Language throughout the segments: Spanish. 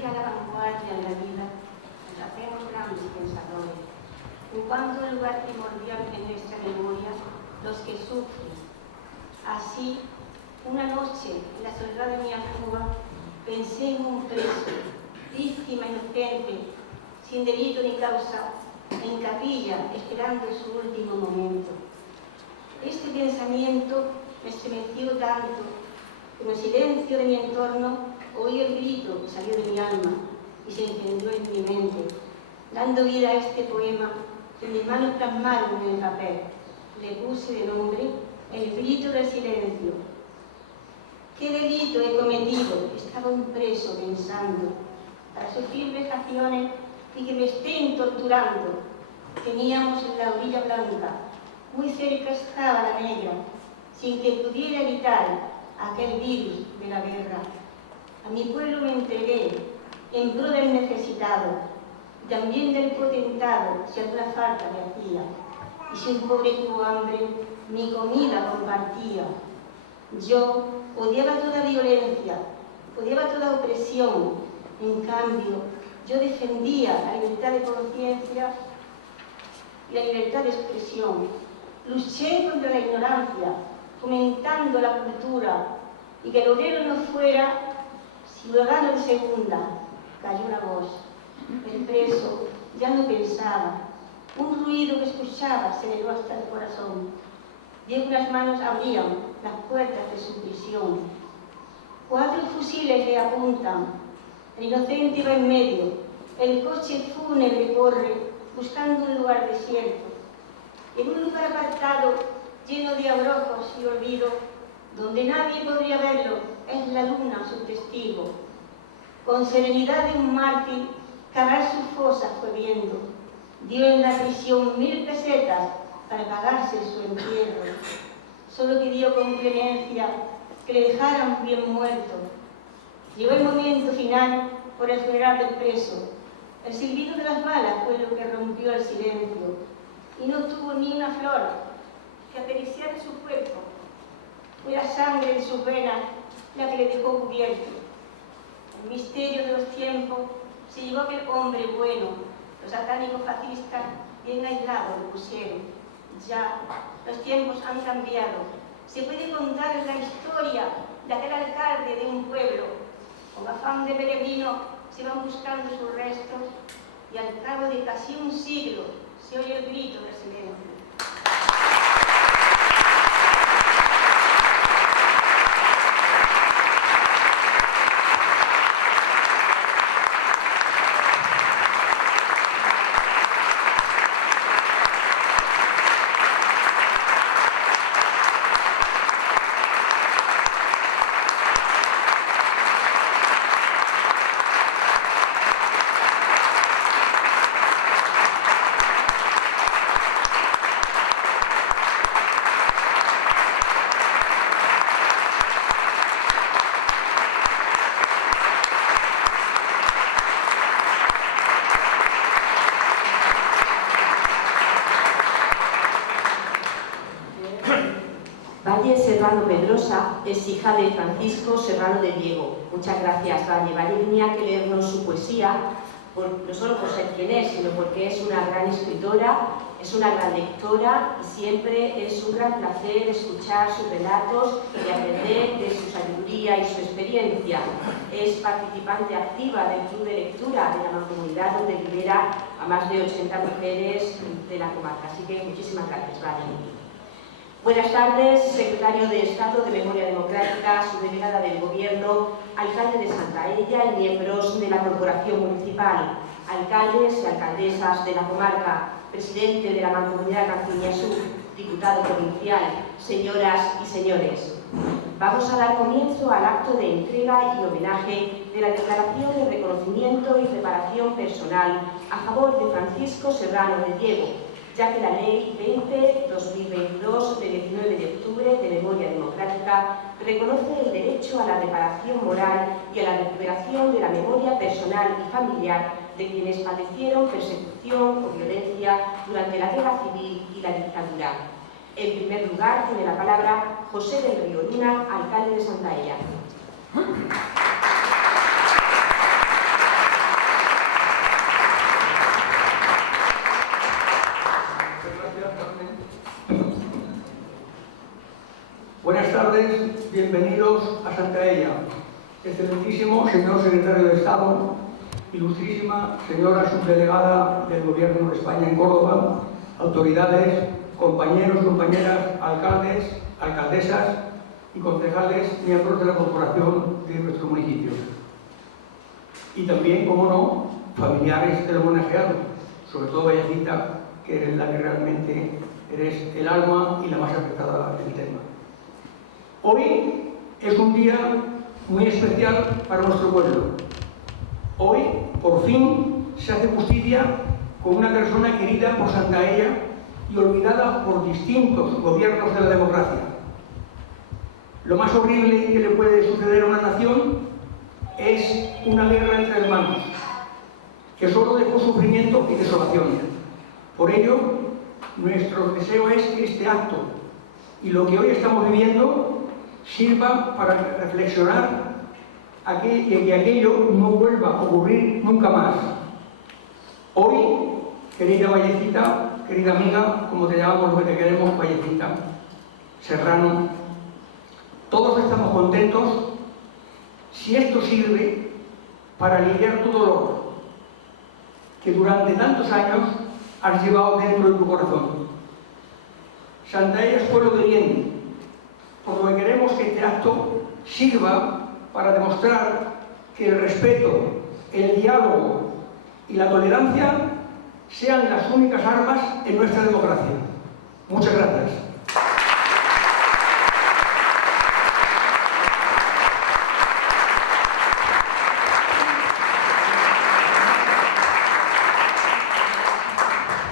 mantenga la vanguardia en la vida, nos hacemos grandes pensadores. Ocupando el lugar primordial en nuestra memoria, los que sufren. Así, una noche, en la soledad de mi alcoba, pensé en un preso, víctima inocente, sin delito ni causa, en capilla, esperando su último momento. Este pensamiento me estremeció tanto que en el silencio de mi entorno oí el grito que salió de mi alma y se encendió en mi mente, dando vida a este poema que mis manos plasmaron en el papel. Le puse de nombre El grito del silencio. ¿Qué delito he cometido? Estaba un preso pensando, para sufrir vejaciones y que me estén torturando. Teníamos la orilla blanca, muy cerca estaba la negra, sin que pudiera evitar aquel virus de la guerra. A mi pueblo me entregué en pro del necesitado, y también del potentado, si alguna falta le hacía. Y si un pobre tuvo hambre, mi comida compartía. Yo odiaba toda violencia, odiaba toda opresión. En cambio, yo defendía la libertad de conciencia y la libertad de expresión. Luché contra la ignorancia, fomentando la cultura, y que el obrero no fuera ciudadano en segunda. Cayó una voz. El preso ya no pensaba. Un ruido que escuchaba se le dio hasta el corazón. Vio que unas manos abrían las puertas de su prisión. 4 fusiles le apuntan. El inocente va en medio. El coche fúnebre corre, buscando un lugar desierto. En un lugar apartado, lleno de abrojos y olvido, donde nadie podría verlo, es la luna su testigo. Con serenidad de un mártir, cavar su fosa fue viendo. Dio en la prisión 1000 pesetas para pagarse su entierro. Solo pidió con clemencia que le dejaran bien muerto. Llegó el momento final por el funeral del preso. El silbido de las balas fue lo que rompió el silencio, y no tuvo ni una flor que acariciara su cuerpo. Fue la sangre de sus venas la que le dejó cubierto. El misterio de los tiempos se llevó a aquel hombre bueno. Los satánicos fascistas bien aislados lo pusieron. Ya los tiempos han cambiado. Se puede contar la historia de aquel alcalde de un pueblo. Con afán de peregrino se van buscando sus restos y al cabo de casi un siglo se oye el grito del silencio. Valle Serrano Pedrosa es hija de Francisco Serrano de Diego. Muchas gracias, Valle. Valle tenía que leernos su poesía, no solo por ser quien es, sino porque es una gran escritora, es una gran lectora y siempre es un gran placer escuchar sus relatos y aprender de su sabiduría y su experiencia. Es participante activa del Club de Lectura de la Mancomunidad, donde lidera a más de 80 mujeres de la comarca. Así que muchísimas gracias, Valle. Buenas tardes, secretario de Estado de Memoria Democrática, subdelegada del Gobierno, alcalde de Santaella y miembros de la Corporación Municipal, alcaldes y alcaldesas de la comarca, presidente de la Mancomunidad Cancuña Sur, diputado provincial, señoras y señores. Vamos a dar comienzo al acto de entrega y homenaje de la declaración de reconocimiento y reparación personal a favor de Francisco Serrano de Diego, ya que la Ley 20-2022 de 19 de octubre de Memoria Democrática reconoce el derecho a la reparación moral y a la recuperación de la memoria personal y familiar de quienes padecieron persecución o violencia durante la Guerra Civil y la dictadura. En primer lugar, tiene la palabra José del Río Luna, alcalde de Santaella. Santaella, excelentísimo señor secretario de Estado, ilustrísima señora subdelegada del Gobierno de España en Córdoba, autoridades, compañeros, compañeras, alcaldes, alcaldesas y concejales, miembros de la corporación de nuestro municipio. Y también, como no, familiares del homenajeado, sobre todo Vallecita, que es la que realmente eres el alma y la más afectada del tema. Hoy es un día muy especial para nuestro pueblo. Hoy, por fin, se hace justicia con una persona querida por Santaella y olvidada por distintos gobiernos de la democracia. Lo más horrible que le puede suceder a una nación es una guerra entre hermanos, que solo dejó sufrimiento y desolación. Por ello, nuestro deseo es que este acto y lo que hoy estamos viviendo sirva para reflexionar y que aquello no vuelva a ocurrir nunca más. Hoy, querida Vallecita, querida amiga, como te llamamos, lo que te queremos, Vallecita, Serrano, todos estamos contentos si esto sirve para aliviar tu dolor, que durante tantos años has llevado dentro de tu corazón. Santaella es pueblo de bien, por lo que queremos que este acto sirva para demostrar que el respeto, el diálogo y la tolerancia sean las únicas armas en nuestra democracia. Muchas gracias.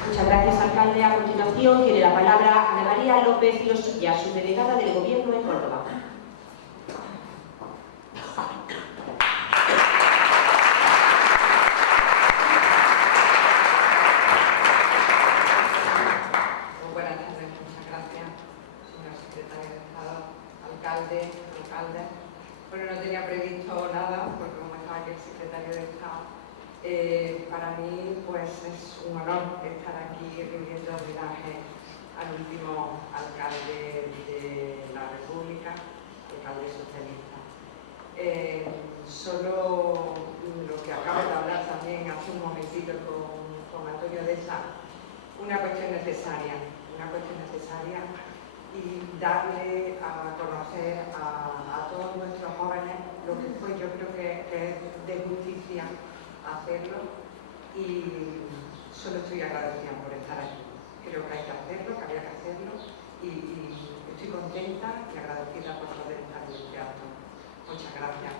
Muchas gracias, alcalde. A continuación tiene la palabra Ana María López Losilla, subdelegada del Gobierno en Córdoba. Muy buenas tardes, muchas gracias, señor secretario de Estado, alcalde. Bueno, no tenía previsto nada, porque como estaba aquí el secretario de Estado, para mí pues es un honor estar aquí rindiendo homenaje al último alcalde de la República, alcalde socialista. Solo lo que acabo de hablar también hace un momentito con Antonio Deza, una cuestión necesaria y darle a conocer a todos nuestros jóvenes lo que fue, yo creo que es de justicia hacerlo, y solo estoy agradecida por estar aquí. Creo que hay que hacerlo, que había que hacerlo, y estoy contenta y agradecida por poder estar en este acto. Muchas gracias.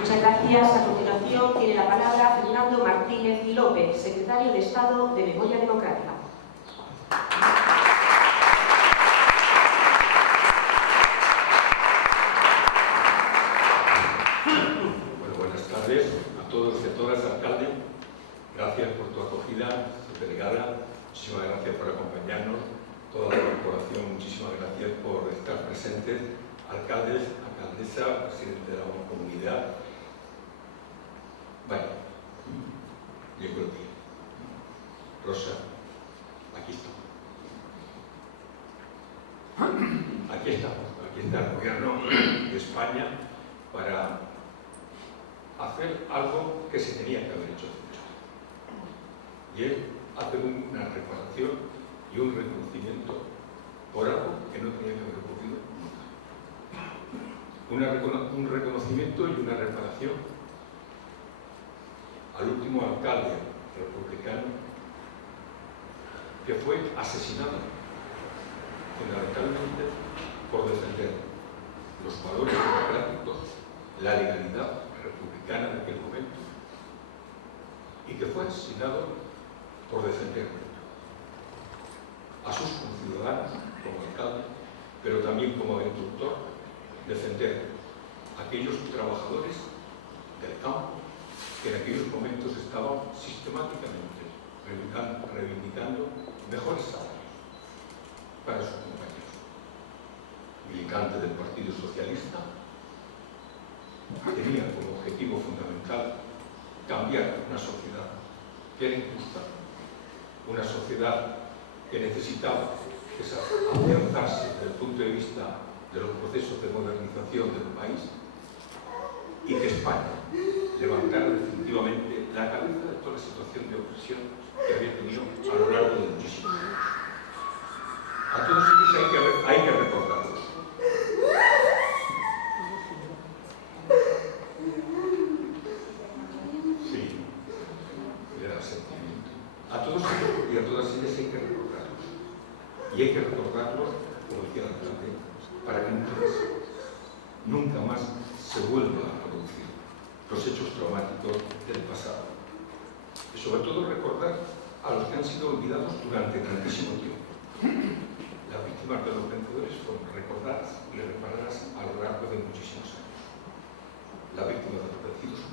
Muchas gracias. A continuación tiene la palabra Fernando Martínez López, secretario de Estado de Memoria Democrática. Bueno, buenas tardes a todos y a todas, alcalde. Gracias por tu acogida, subdelegada. Muchísimas gracias por acompañarnos. Toda la corporación, muchísimas gracias por estar presentes. Alcaldes, alcaldesa, presidente de la comunidad. Bueno, yo creo que Rosa, aquí estamos. Aquí está el Gobierno de España para hacer algo que se tenía que haber hecho hace mucho tiempo. Y es hacer una reparación y un reconocimiento por algo que no tenía que haber ocurrido nunca. Un reconocimiento y una reparación al último alcalde republicano que fue asesinado fundamentalmente por defender los valores democráticos, la legalidad republicana de aquel momento, y que fue asesinado por defender a sus conciudadanos como alcalde, pero también como agricultor, defender a aquellos trabajadores del campo que en aquellos momentos estaban sistemáticamente reivindicando mejores salarios para sus compañeros. Militante del Partido Socialista, tenía como objetivo fundamental cambiar una sociedad que era injusta, una sociedad que necesitaba afianzarse desde el punto de vista de los procesos de modernización del país y que España levantara definitivamente la cabeza de toda la situación de opresión que había tenido a lo largo de muchísimos años. A todos ellos hay que recordarlos. Sí, le da sentimiento. A todos ellos y a todas ellas hay que recordarlos. Y hay que recordarlos, como decía la alcalde, para que nunca más se vuelva a producir los hechos traumáticos del pasado. Y sobre todo recordar a los que han sido olvidados durante tantísimo tiempo. Las víctimas de los vencedores fueron recordadas y reparadas a lo largo de muchísimos años. La víctima de los vencidos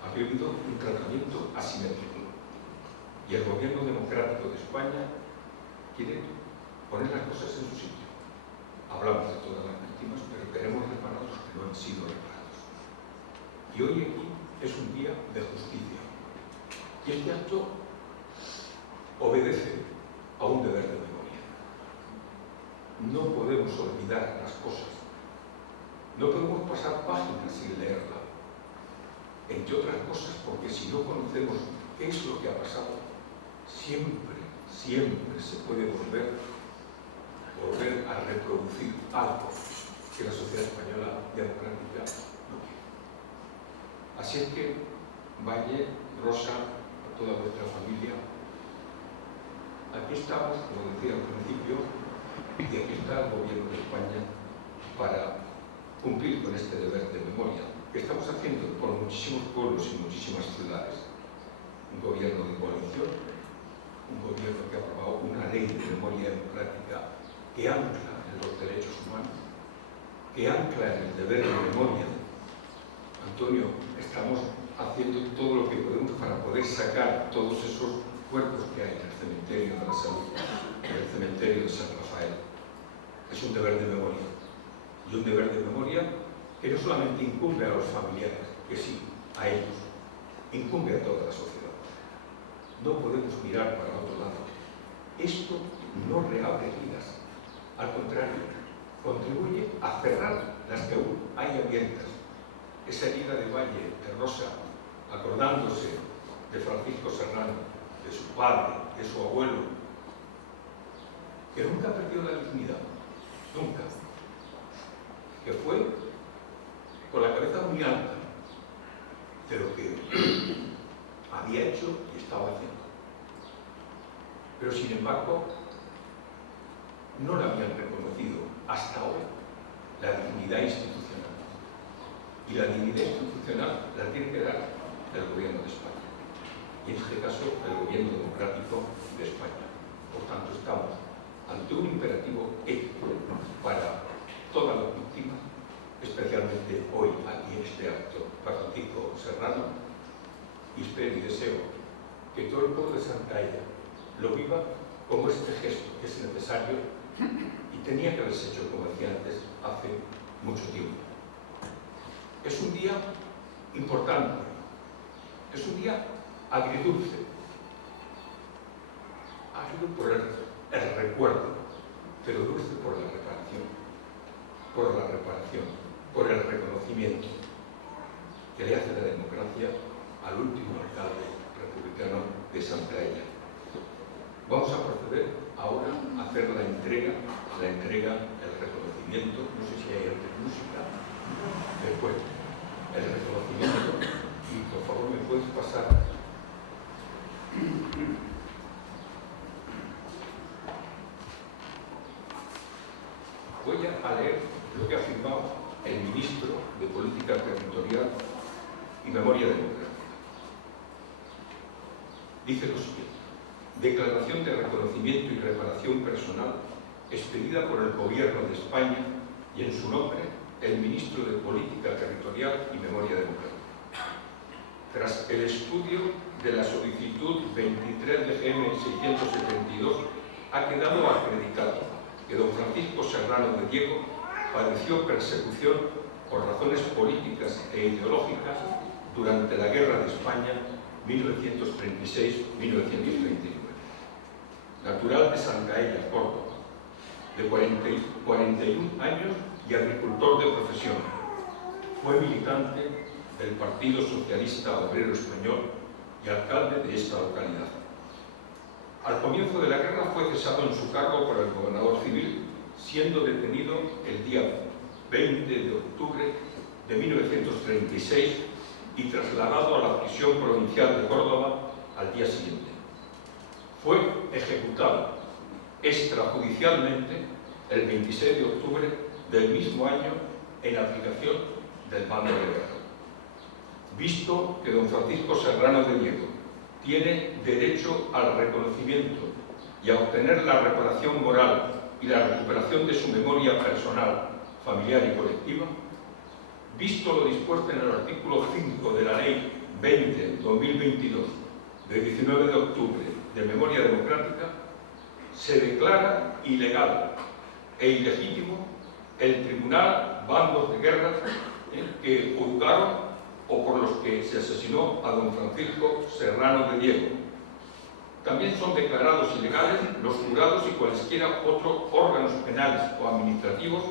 había habido un tratamiento asimétrico y el gobierno democrático de España quiere poner las cosas en su sitio. Hablamos de todas las víctimas, pero queremos reparar los que no han sido reparados. Y hoy aquí es un día de justicia. Y este acto obedece a un deber de memoria. No podemos olvidar las cosas. No podemos pasar páginas sin leerla. Entre otras cosas, porque si no conocemos qué es lo que ha pasado, siempre se puede volver a reproducir algo que la sociedad española democrática no quiere. Así es que, Valle, Rosa, a toda vuestra familia, aquí estamos, como decía al principio, y aquí está el gobierno de España para cumplir con este deber de memoria que estamos haciendo por muchísimos pueblos y muchísimas ciudades. Un gobierno de coalición, un gobierno que ha aprobado una ley de memoria democrática que ancla en los derechos humanos, que ancla en el deber de memoria. Antonio, estamos haciendo todo lo que podemos para poder sacar todos esos cuerpos que hay en el cementerio de la Salud, en el cementerio de San Rafael. Es un deber de memoria. Y un deber de memoria que no solamente incumbe a los familiares, que sí, a ellos, incumbe a toda la sociedad. No podemos mirar para otro lado. Esto no reabre heridas. Al contrario, contribuye a cerrar las que aún hay abiertas. Esa herida de Valle, de Rosa, acordándose de Francisco Serrano, de su padre, de su abuelo, que nunca perdió la dignidad, nunca, que fue con la cabeza muy alta de lo que había hecho y estaba haciendo. Pero sin embargo, no le habían reconocido hasta ahora la dignidad institucional. Y la dignidad institucional la tiene que dar el gobierno de España. Y en este caso, el gobierno democrático de España. Por tanto, estamos ante un imperativo ético para todas las víctimas, especialmente hoy aquí en este acto para Francisco Serrano, y espero y deseo que todo el pueblo de Santalla lo viva como este gesto que es necesario y tenía que haberse hecho, como decía antes, hace mucho tiempo. Es un día importante, es un día agridulce, árido por el recuerdo, pero dulce por la reparación, por el reconocimiento que le hace la democracia al último alcalde republicano de Santalla. Vamos a proceder ahora a hacer la entrega, el reconocimiento, no sé si hay antes música, después el reconocimiento, y por favor me puedes pasar. Voy a leer lo que ha firmado el ministro de Política Territorial y Memoria Democrática. Dice lo siguiente: declaración de reconocimiento y reparación personal expedida por el Gobierno de España y en su nombre el ministro de Política Territorial y Memoria Democrática. Tras el estudio de la solicitud 23 de GM 672 ha quedado acreditado que don Francisco Serrano de Diego padeció persecución por razones políticas e ideológicas durante la Guerra de España 1936-1939. natural de Santaella, Córdoba, de 41 años y agricultor de profesión. Fue militante del Partido Socialista Obrero Español y alcalde de esta localidad. Al comienzo de la guerra fue cesado en su cargo por el gobernador civil, siendo detenido el día 20 de octubre de 1936 y trasladado a la prisión provincial de Córdoba al día siguiente. Fue ejecutado extrajudicialmente el 26 de octubre del mismo año en aplicación del bando de guerra. Visto que don Francisco Serrano de Diego tiene derecho al reconocimiento y a obtener la reparación moral y la recuperación de su memoria personal, familiar y colectiva, visto lo dispuesto en el artículo 5 de la Ley 20/2022 de 19 de octubre de Memoria Democrática, se declara ilegal e ilegítimo el tribunal bandos de guerra que juzgaron o por los que se asesinó a don Francisco Serrano de Diego. También son declarados ilegales los jurados y cualesquiera otros órganos penales o administrativos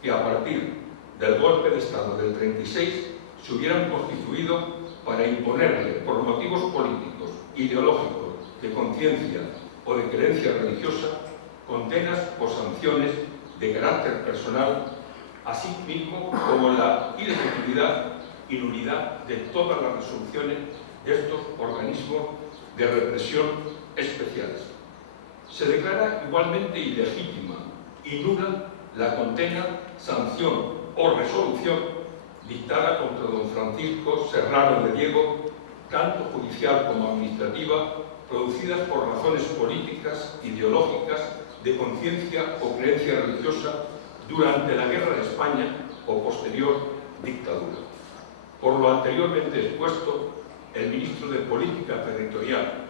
que a partir del golpe de Estado del 36 se hubieran constituido para imponerle por motivos políticos, ideológicos, de conciencia o de creencia religiosa condenas o sanciones de carácter personal, así mismo como la ilegitimidad y nulidad de todas las resoluciones de estos organismos de represión especiales. Se declara igualmente ilegítima y nula la condena, sanción o resolución dictada contra don Francisco Serrano de Diego, tanto judicial como administrativa, producidas por razones políticas, ideológicas, de conciencia o creencia religiosa durante la Guerra de España o posterior dictadura. Por lo anteriormente expuesto, el ministro de Política Territorial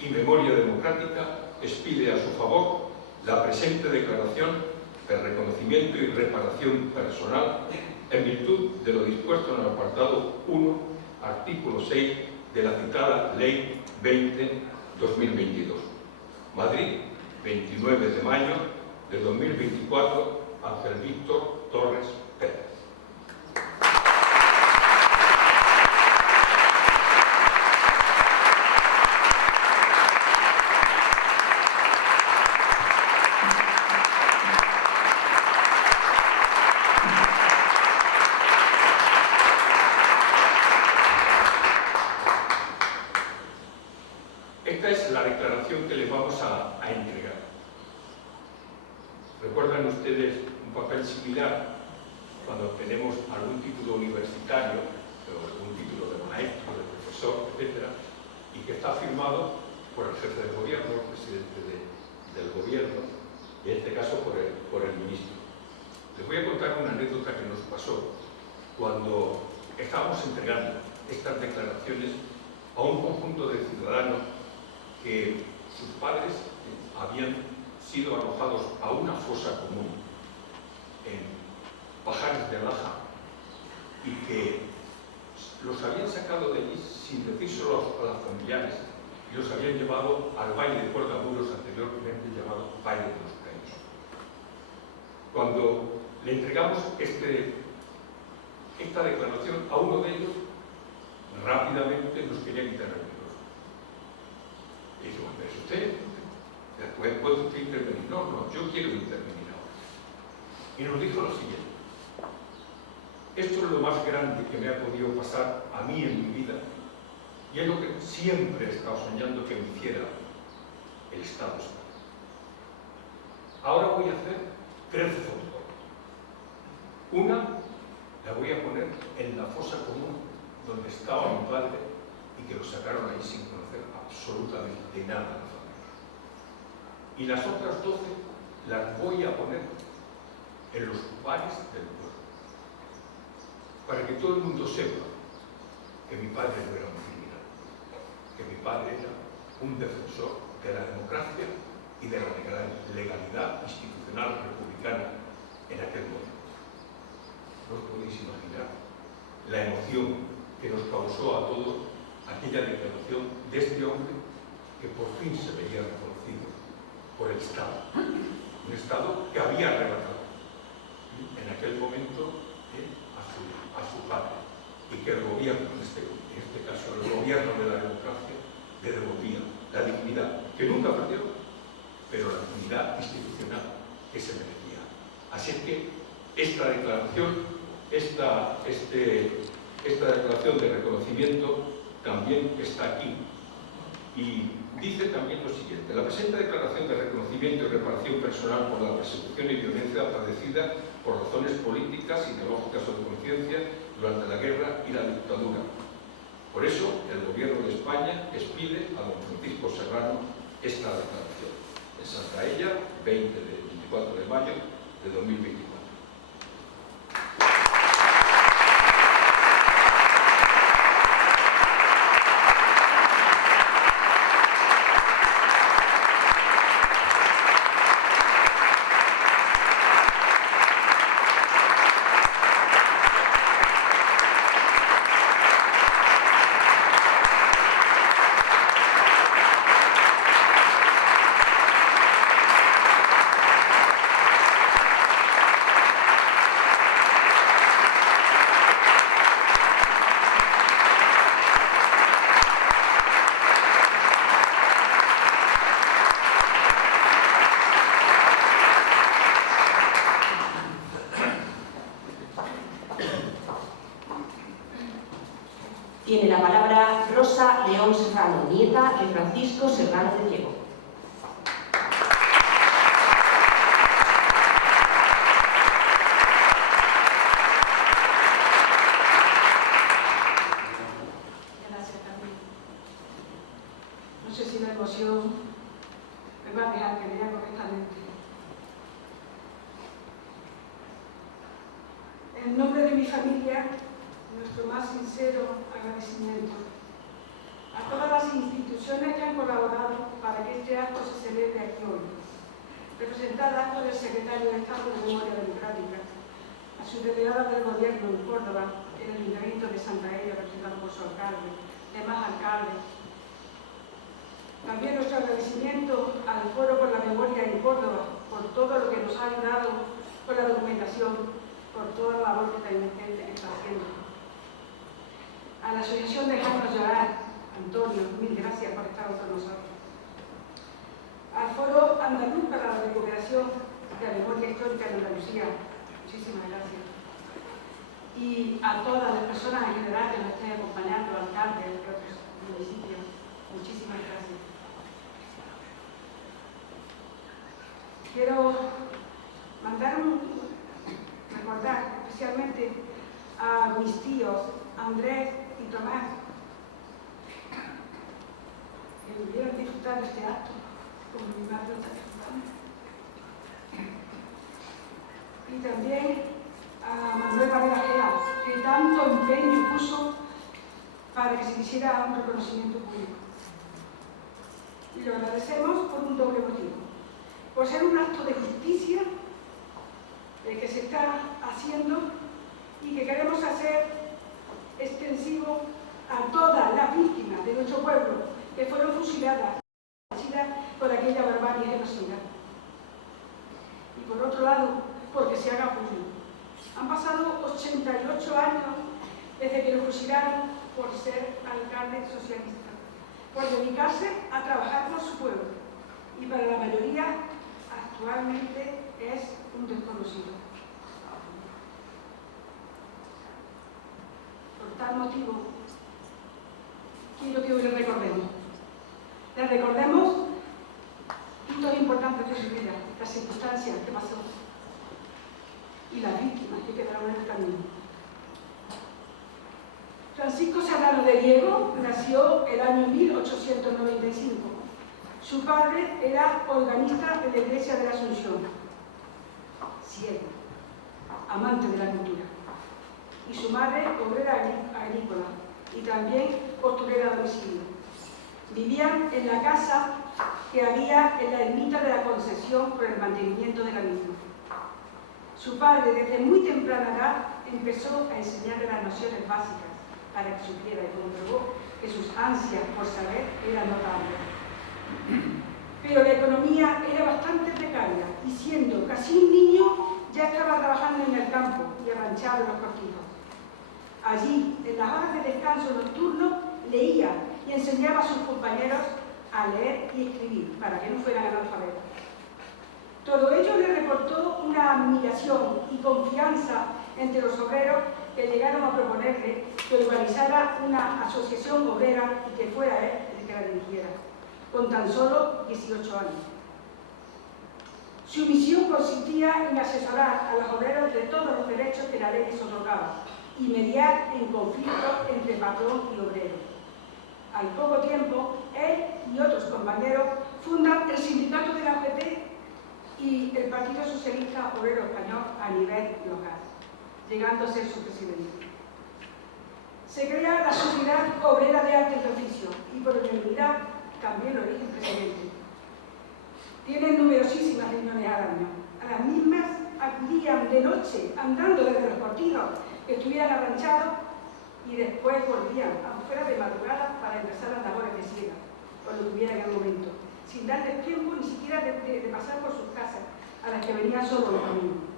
y Memoria Democrática expide a su favor la presente declaración de reconocimiento y reparación personal en virtud de lo dispuesto en el apartado 1, artículo 6 de la citada Ley 20/2022. Madrid, 29 de mayo de 2024, Ángel Víctor Torres Pérez. Esta es la declaración que les vamos a entregar. ¿Recuerdan ustedes un papel similar cuando obtenemos algún título universitario, o algún título de maestro, de profesor, etcétera, y que está firmado por el jefe del gobierno, el presidente del gobierno, y en este caso por el ministro? Les voy a contar una anécdota que nos pasó cuando estábamos entregando estas declaraciones a un conjunto de ciudadanos que sus padres habían sido arrojados a una fosa común en Pajares de Laja y que los habían sacado de allí sin decírselo a las familiares y los habían llevado al Valle de Cuerdamuros, anteriormente llamado Valle de los Caídos. Cuando le entregamos esta declaración a uno de ellos, rápidamente nos quería quitar el micrófono. Y dice, bueno, ¿es usted? ¿Puede usted intervenir? No, yo quiero intervenir ahora. Y nos dijo lo siguiente: esto es lo más grande que me ha podido pasar a mí en mi vida y es lo que siempre he estado soñando que me hiciera el Estado español. Ahora voy a hacer 3 fotos. Una la voy a poner en la fosa común donde estaba mi padre y que lo sacaron ahí sin conocer absolutamente nada de la familia. Y las otras 12 las voy a poner en los bares del pueblo, para que todo el mundo sepa que mi padre no era un criminal, que mi padre era un defensor de la democracia y de la legalidad institucional republicana en aquel momento. No os podéis imaginar la emoción que nos causó a todos aquella declaración de este hombre que por fin se veía reconocido por el Estado. Un Estado que había arrebatado en aquel momento a su padre, y que el gobierno, en este caso el gobierno de la democracia, le devolvía la dignidad, que nunca perdió, pero la dignidad institucional que se merecía. Así es que esta declaración, esta declaración de reconocimiento también está aquí. Y dice también lo siguiente: la presente declaración de reconocimiento y reparación personal por la persecución y violencia padecida por razones políticas, ideológicas o de conciencia durante la guerra y la dictadura. Por eso, el Gobierno de España expide a don Francisco Serrano esta declaración. En Santa Ella, 24 de mayo de 2024. Tiene la palabra Rosa León Serrano, nieta de Francisco Serrano de Diego. Gracias, Camila. No sé si la emoción me va a dejar que lea correctamente. En nombre de mi familia, nuestro más sincero agradecimiento a todas las instituciones que han colaborado para que este acto se celebre aquí hoy, representadas por el secretario de Estado de Memoria Democrática, a su delegada del Gobierno en Córdoba, el Ayuntamiento de Santa Ella, representado por su alcalde, demás alcaldes. También nuestro agradecimiento al Foro por la Memoria en Córdoba, por todo lo que nos ha ayudado con la documentación, por toda la labor que está haciendo. A la Asociación Dejadnos Llorar, Antonio, mil gracias por estar con nosotros. Al Foro Andaluz para la Recuperación de la Memoria Histórica de Andalucía, muchísimas gracias. Y a todas las personas en general que nos estén acompañando, alcaldes de otros municipios, muchísimas gracias. Quiero recordar especialmente a mis tíos Andrés y Tomás, que pudieron disfrutar de este acto, como mi madre está disfrutando. Y también a Manuel Varela Gea, que tanto empeño puso para que se hiciera un reconocimiento público. Y lo agradecemos por un doble motivo: por ser un acto de justicia que se está haciendo y que queremos hacer extensivo a todas las víctimas de nuestro pueblo que fueron fusiladas por aquella barbarie genocida. Y por otro lado, porque se haga público. Han pasado 88 años desde que lo fusilaron por ser alcalde socialista, por dedicarse a trabajar por su pueblo, y para la mayoría actualmente es un desconocido. Por tal motivo, quiero que hoy le recordemos. Le recordemos hitos importantes de su vida, las circunstancias que pasó y las víctimas que quedaron en el camino. Francisco Serrano de Diego nació el año 1895. Su padre era organista de la Iglesia de la Asunción, ciego, amante de la cultura, y su madre obrera agrícola y también costurera a domicilio. Vivían en la casa que había en la ermita de la Concepción por el mantenimiento de la misma. Su padre, desde muy temprana edad, empezó a enseñarle las nociones básicas para que supiera, y comprobó que sus ansias por saber eran notables. pero la economía era bastante precaria y siendo casi un niño ya estaba trabajando en el campo y arranchado en los cortijos. Allí, en las horas de descanso nocturno, leía y enseñaba a sus compañeros a leer y escribir para que no fueran analfabetos. Todo ello le reportó una admiración y confianza entre los obreros que llegaron a proponerle que organizara una asociación obrera y que fuera él el que la dirigiera, con tan solo 18 años. Su misión consistía en asesorar a los obreros de todos los derechos que la ley les otorgaba y mediar en conflictos entre patrón y obrero. Al poco tiempo, él y otros compañeros fundan el sindicato de la UGT y el Partido Socialista Obrero Español a nivel local, llegando a ser su presidente. Se crea la Sociedad Obrera de Artes de Oficio y por unanimidad también lo elige el presidente. Tienen numerosísimas reuniones al año. A las mismas acudían de noche, andando desde los cortijos que estuvieran arranchados y después volvían afuera de madrugada para empezar las labores de siega, cuando tuvieran el momento, sin darles tiempo ni siquiera de pasar por sus casas, a las que venían solo los domingos.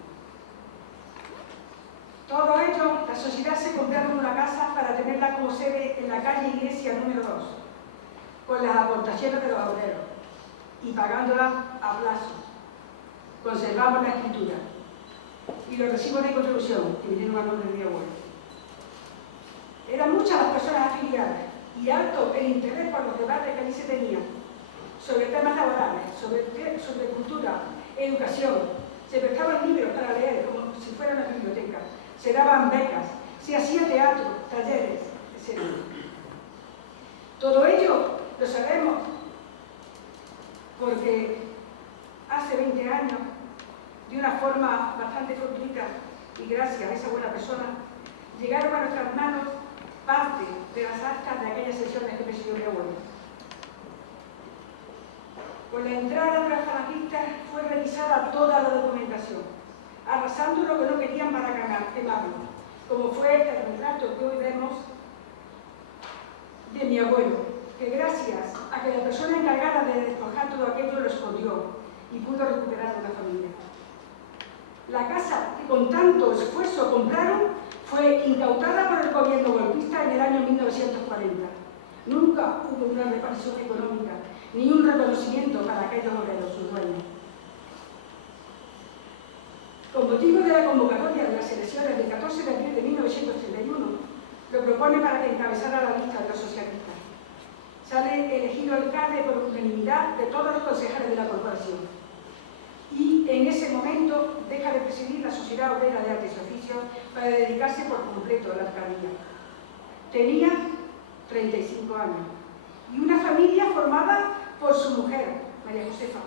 Todo ello, la sociedad se compraron una casa para tenerla como sede en la calle Iglesia número 2, con las aportaciones de los obreros y pagándola a plazo. Conservamos la escritura y los recibos de contribución que vinieron a nombre de mi abuelo. Eran muchas las personas afiliadas y alto el interés por los debates que allí se tenían sobre temas laborales, sobre cultura, educación. Se prestaban libros para leer como si fuera una biblioteca, se daban becas, se hacía teatro, talleres, etc. Todo ello lo sabemos porque hace 20 años, de una forma bastante fortuita y gracias a esa buena persona, llegaron a nuestras manos parte de las actas de aquellas sesiones que presidió mi abuelo. Con la entrada de las falangistas fue revisada toda la documentación, arrasando lo que no querían para quemarlo, como fue el retrato que hoy vemos de mi abuelo, que gracias a que la persona encargada de despojar todo aquello lo escondió y pudo recuperar a una familia. La casa que con tanto esfuerzo compraron fue incautada por el gobierno golpista en el año 1940. Nunca hubo una reparación económica ni un reconocimiento para aquellos obreros, sus dueños. Con motivo de la convocatoria de las elecciones del 14 de abril de 1931, lo propone para que encabezara la lista de los socialistas. Sale elegido alcalde por unanimidad de todos los concejales de la corporación. Y en ese momento deja de presidir la Sociedad Obrera de Artes y Oficios para dedicarse por completo a la alcaldía. Tenía 35 años y una familia formada por su mujer, María Josefa,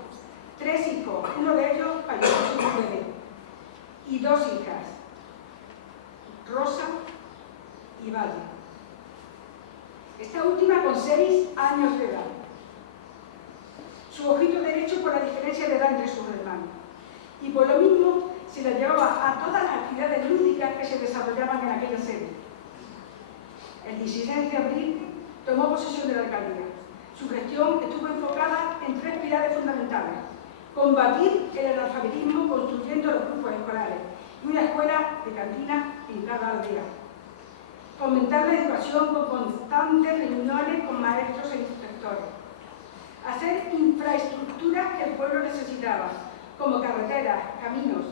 3 hijos, uno de ellos falleció su bebé, y 2 hijas, Rosa y Valle. Esta última con 6 años de edad. Su ojito derecho por la diferencia de edad entre sus hermanos. Y por lo mismo se la llevaba a todas las actividades lúdicas que se desarrollaban en aquella sede. El 16 de abril tomó posesión de la alcaldía. Su gestión estuvo enfocada en 3 pilares fundamentales: combatir el analfabetismo construyendo los grupos escolares y una escuela de cantina en cada aldea, fomentar la educación con constantes reuniones con maestros e inspectores, hacer infraestructuras que el pueblo necesitaba, como carreteras, caminos,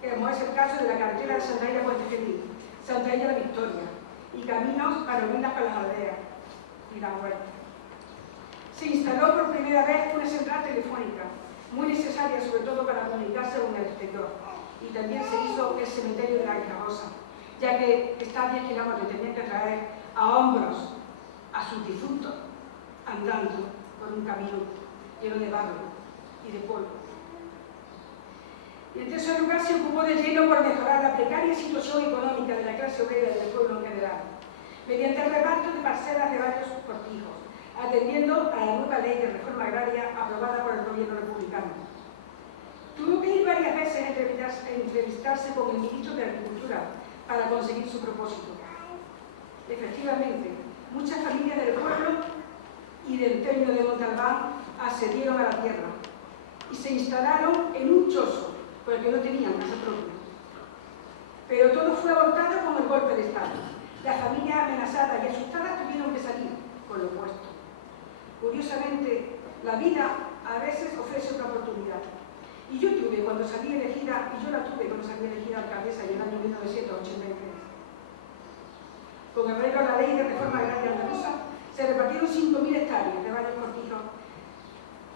como es el caso de la carretera de Santaella a Puente Feliz, Santaella a La Victoria, y caminos para unirlas con las aldeas y la huerta. Se instaló por primera vez una central telefónica, muy necesaria sobre todo para comunicarse con el exterior, y también se hizo el cementerio de la Isla Rosa, ya que está a 10 kilómetros y tenían que traer a hombros a sus difuntos andando por un camino lleno de barro y de polvo. Y en tercer lugar se ocupó de lleno por mejorar la precaria situación económica de la clase obrera y del pueblo en general, mediante el reparto de parcelas de varios cortijos, atendiendo a la nueva ley de reforma agraria aprobada por el gobierno republicano. Tuvo que ir varias veces a entrevistarse con el ministro de Agricultura para conseguir su propósito. Efectivamente, muchas familias del pueblo y del término de Montalbán ascendieron a la tierra y se instalaron en un chozo, porque no tenían casa propia. Pero todo fue abortado con el golpe de Estado. Las familias amenazadas y asustadas tuvieron que salir con lo puesto. Curiosamente, la vida a veces ofrece otra oportunidad. Y yo tuve cuando salí elegida, y yo la tuve cuando salí elegida alcaldesa en el año 1983. Con arreglo a la ley de reforma agraria andaluza, se repartieron 5.000 hectáreas de varios cortijos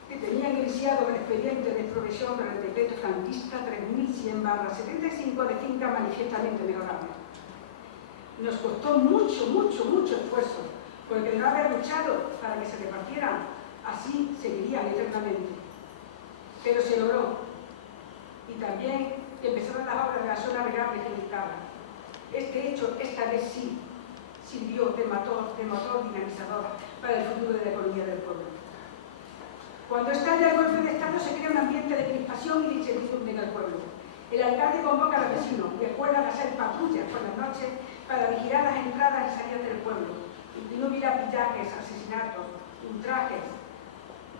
que tenían iniciado el expediente de expropiación por el decreto franquista 3100/75 de fincas manifiestamente mejorables. Nos costó mucho esfuerzo, porque el no haber luchado para que se repartieran, así seguirían eternamente. Pero se logró. Y también empezaron las obras de la zona regable que buscaba. Este hecho, esta vez sí, sirvió de motor dinamizador para el futuro de la economía del pueblo. Cuando estalla el golpe de Estado se crea un ambiente de crispación y de incertidumbre en el pueblo. El alcalde convoca a los vecinos y acuerdan hacer patrullas por las noches para vigilar las entradas y salidas del pueblo. Y no hubiera pillajes, asesinatos, ultrajes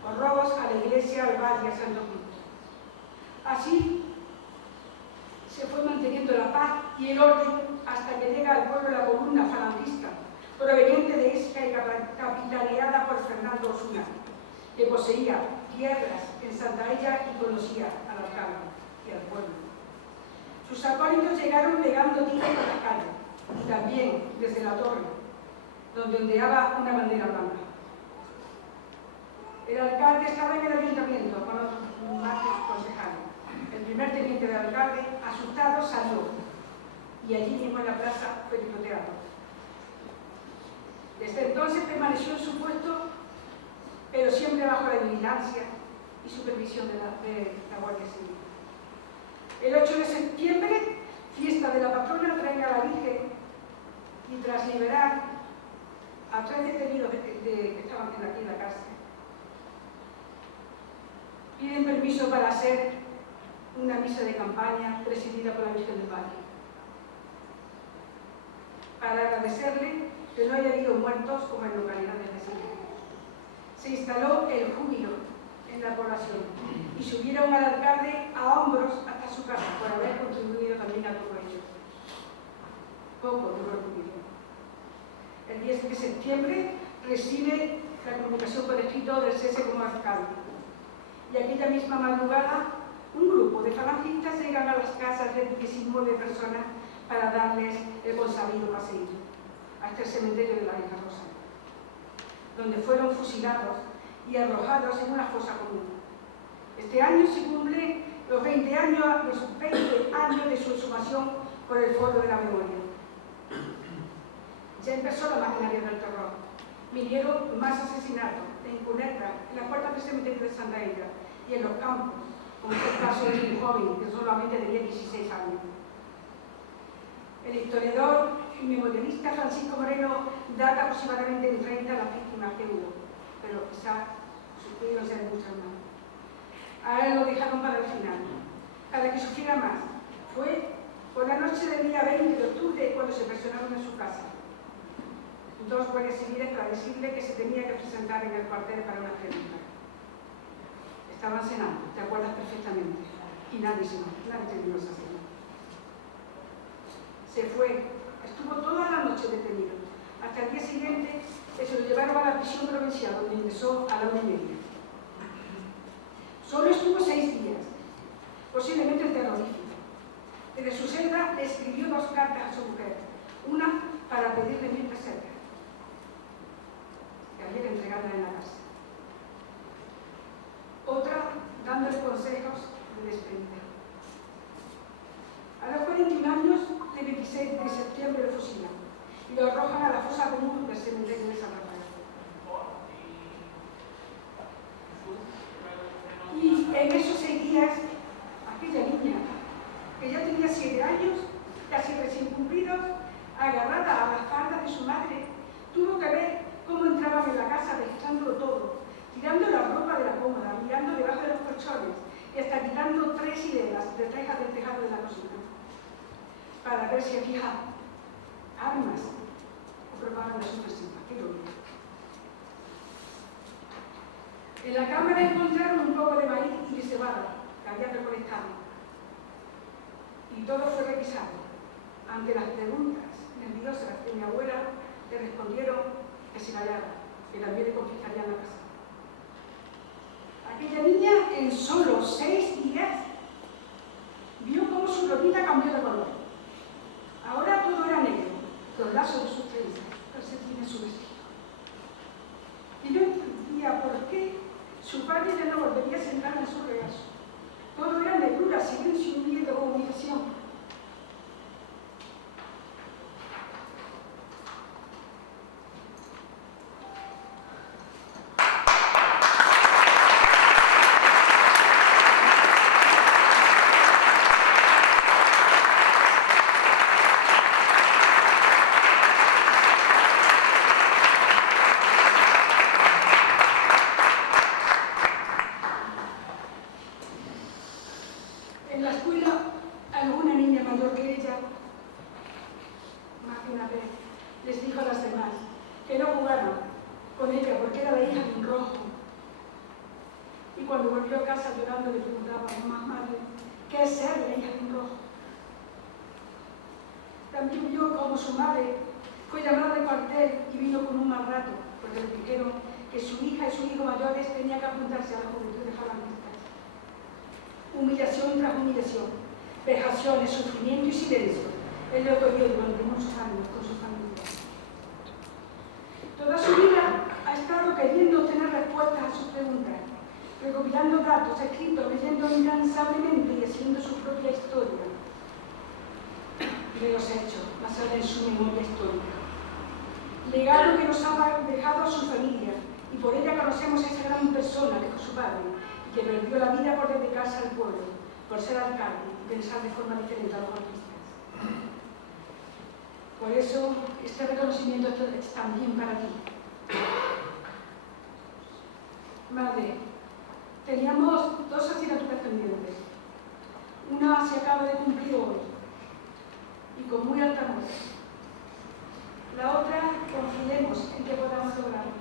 o robos a la iglesia, al bar y a Santo Cristo. Así se fue manteniendo la paz y el orden hasta que llega al pueblo la columna falangista, proveniente de Isca y capitaneada por Fernando Osuna, que poseía tierras en Santaella y conocía al alcalde y al pueblo. Sus acólitos llegaron pegando tiros por las calles y también desde la torre, donde ondeaba una bandera blanca. El alcalde estaba en el ayuntamiento con otros concejales. El primer teniente del alcalde, asustado, salió y allí mismo en la plaza fue tiroteado. Desde entonces permaneció en su puesto, pero siempre bajo la vigilancia y supervisión de la Guardia Civil. El 8 de septiembre, fiesta de la patrona, traen a la Virgen y tras liberar a 3 detenidos que estaban aquí en la cárcel, piden permiso para hacer una misa de campaña presidida por la Virgen del Valle, para agradecerle que no haya habido muertos como en localidades vecinas. Se instaló el júbilo en la población y subieron al alcalde a hombros hasta su casa por haber contribuido también a todo ello. Poco duró el júbilo. El 10 de septiembre recibe la comunicación por escrito del cese como alcalde. Y aquella misma madrugada, un grupo de falangistas llegan a las casas de 19 personas para darles el consabido paseíto hasta el cementerio de la Isla Rosa, donde fueron fusilados y arrojados en una fosa común. Este año se cumple los 20 años de su exhumación por el Foro de la Memoria. Ya empezó la maquinaria del terror. Vinieron más asesinatos en Cuneta, en las puertas del cementerio de Santaella y en los campos, como es el caso de un joven que solamente tenía 16 años. El historiador y memorialista Francisco Moreno data aproximadamente en 30 las víctimas que hubo, pero quizás pudieron ser muchas más. A él lo dejaron para el final, para que sufriera más. Fue por la noche del día 20 de octubre cuando se personaron en su casa. Dos guardias civiles para decirle que se tenía que presentar en el cuartel para una pregunta. Estaban cenando, te acuerdas perfectamente, y nadie terminó esa cena. Se fue, estuvo toda la noche detenido, hasta el día siguiente que se lo llevaron a la prisión provincial, donde ingresó a la 1:30. Solo estuvo 6 días, posiblemente terrorífico. Desde su celda le escribió 2 cartas a su mujer, una para pedirle 1000 pesetas, que había que entregarla en la casa. Otra dándole consejos de despedida. A los 41 años, el 26 de septiembre lo fusilan y lo arrojan a la fosa común del cementerio de San Rafael. Y en esos 6 días, aquella niña, que ya tenía 7 años, casi recién cumplidos, agarrada a las faldas de su madre, tuvo que ver cómo entraban en la casa desechándolo todo, tirando la ropa de la cómoda, mirando debajo de los colchones y hasta quitando 3 hileras de rejas del tejado de la cocina, para ver si había armas o propaganda subversiva. ¡Qué locura! En la cámara encontraron un poco de maíz y de cebada que habían recolectado. Y todo fue requisado. Ante las preguntas nerviosas de mi abuela, le respondieron que se callara, que también le confiscarían la casa. Aquella niña, en solo 6 días, vio cómo su ropita cambió de color. Ahora todo era negro, los lazos de sus trenzas, calcetines en su vestido. Y no entendía por qué su padre ya no volvería a sentar en su regazo. Todo era negrura, silencio, miedo, humillación. En la escuela, alguna niña mayor que ella, más de una vez, les dijo a las demás que no jugaran con ella porque era la hija de un rojo. Y cuando volvió a casa llorando le preguntaba a mamá, madre, ¿qué es ser la hija de un rojo? También vio como su madre fue llamada de cuartel y vino con un mal rato, porque le dijeron que su hija y su hijo mayores tenían que apuntarse a la juventud de falangistas. Humillación tras humillación, vejaciones, sufrimiento y silencio. Él lo vivió durante muchos años con su familia. Toda su vida ha estado queriendo obtener respuestas a sus preguntas, recopilando datos, escritos, leyendo incansablemente y haciendo su propia historia de los hechos, basada en su memoria histórica. Legado que nos ha dejado a su familia, y por ella conocemos a esa gran persona que fue su padre, que perdió la vida por dedicarse al pueblo, por ser alcalde y pensar de forma diferente a los golpistas. Por eso, este reconocimiento es también para ti. Madre, teníamos 2 asignaturas pendientes. Una se acaba de cumplir hoy, y con muy alta nota. La otra, confiemos en que podamos lograrlo.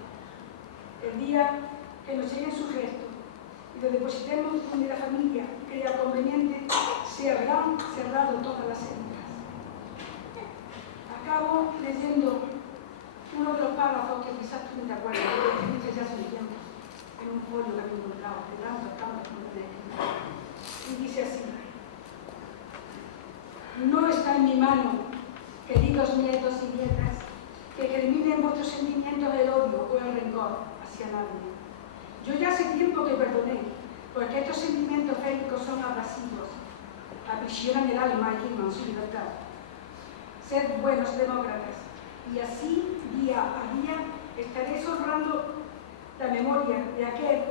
El día que nos lleguen sus gestos y lo depositemos donde la familia crea conveniente, se habrán cerrado todas las heridas. Acabo leyendo uno de los párrafos que quizás tú no te acuerdas, que lo escribiste ya hace un tiempo, en un folio que había encontrado, de tantas cámaras como tenés escrito. Y dice así: no está en mi mano, queridos nietos y nietas, que germinen vuestros sentimientos del odio o el rencor hacia nadie. Yo ya hace tiempo que perdoné, porque estos sentimientos félicos son abrasivos, aprisionan el alma y queman su libertad. Sed buenos demócratas, y así, día a día, estaréis honrando la memoria de aquel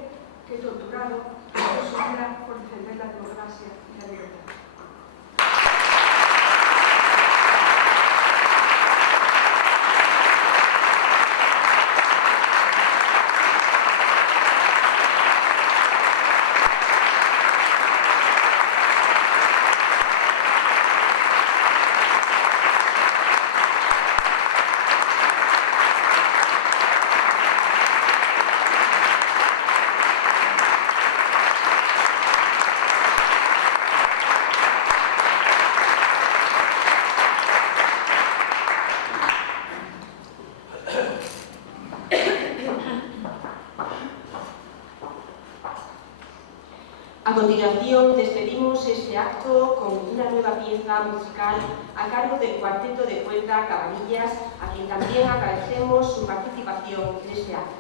que, torturado, dio su vida por defender la democracia y la libertad. A continuación, despedimos este acto con una nueva pieza musical a cargo del Cuarteto de Cuerda Cabanillas, a quien también agradecemos su participación en este acto.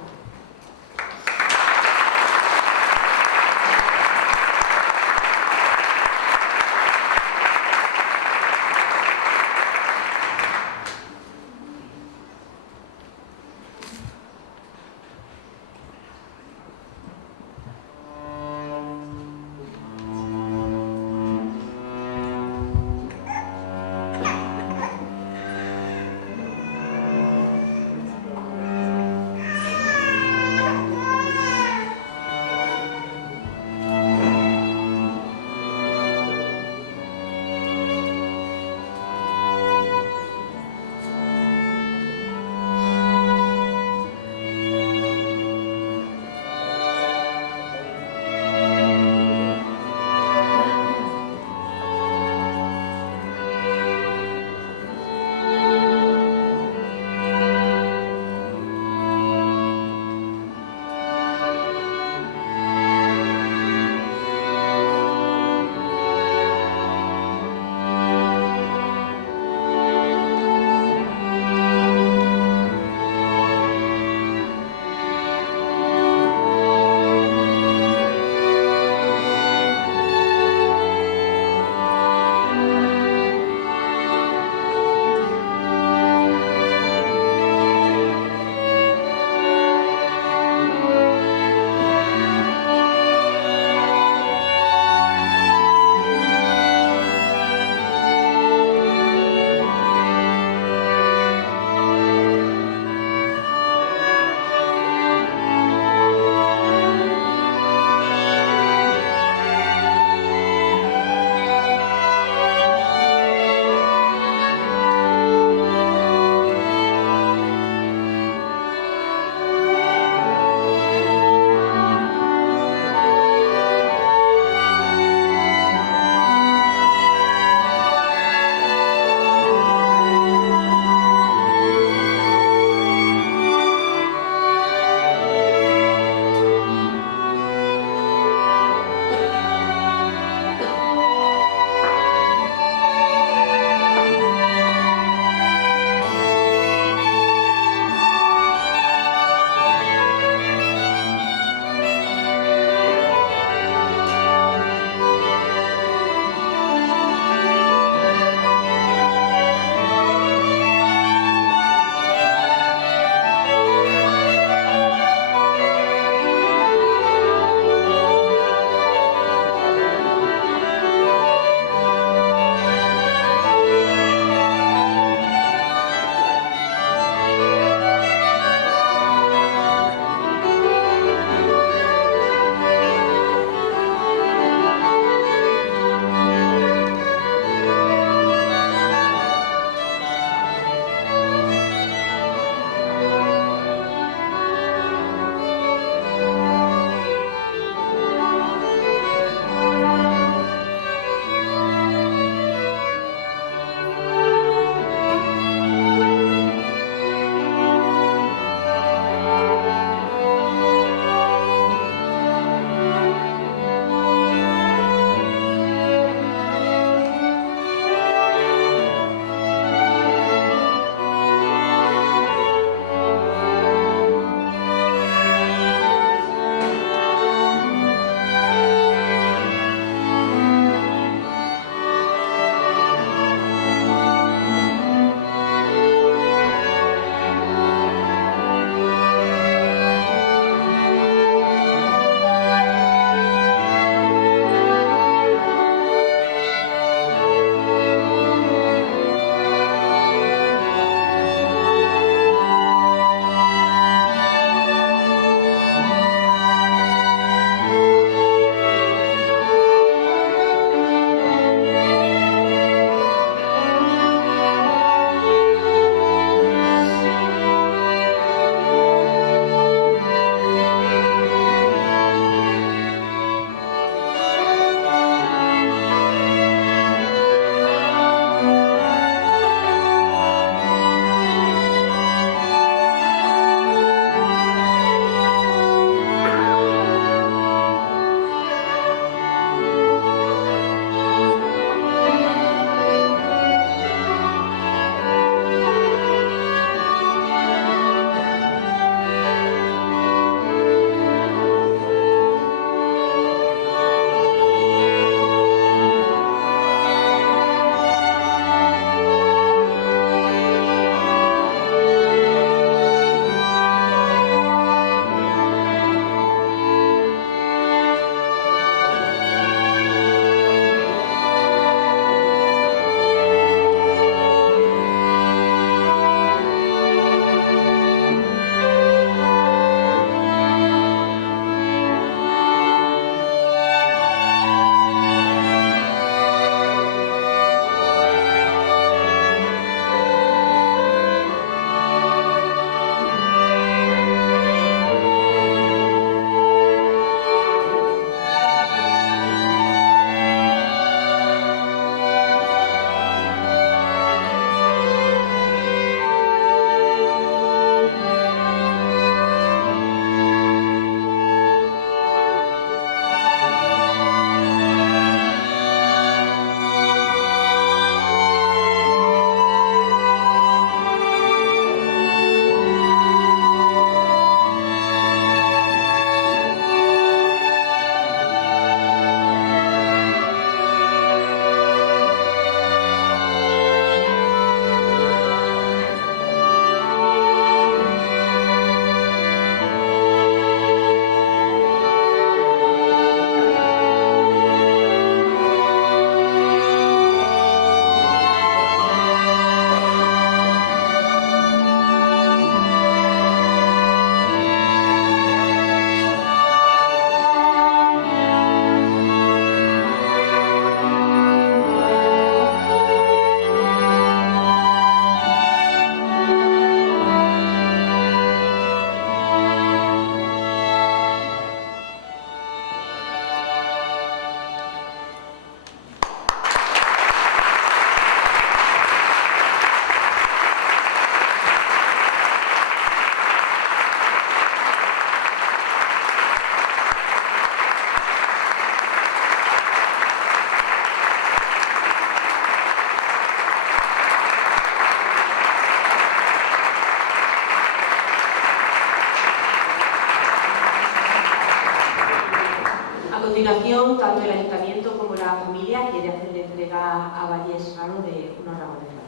entrega a Valle Serrano de unos ramos de flores.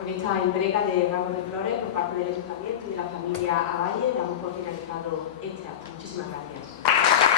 Con esta entrega de ramos de flores por parte del Ayuntamiento y de la familia Avalle damos por finalizado este acto. Muchísimas gracias.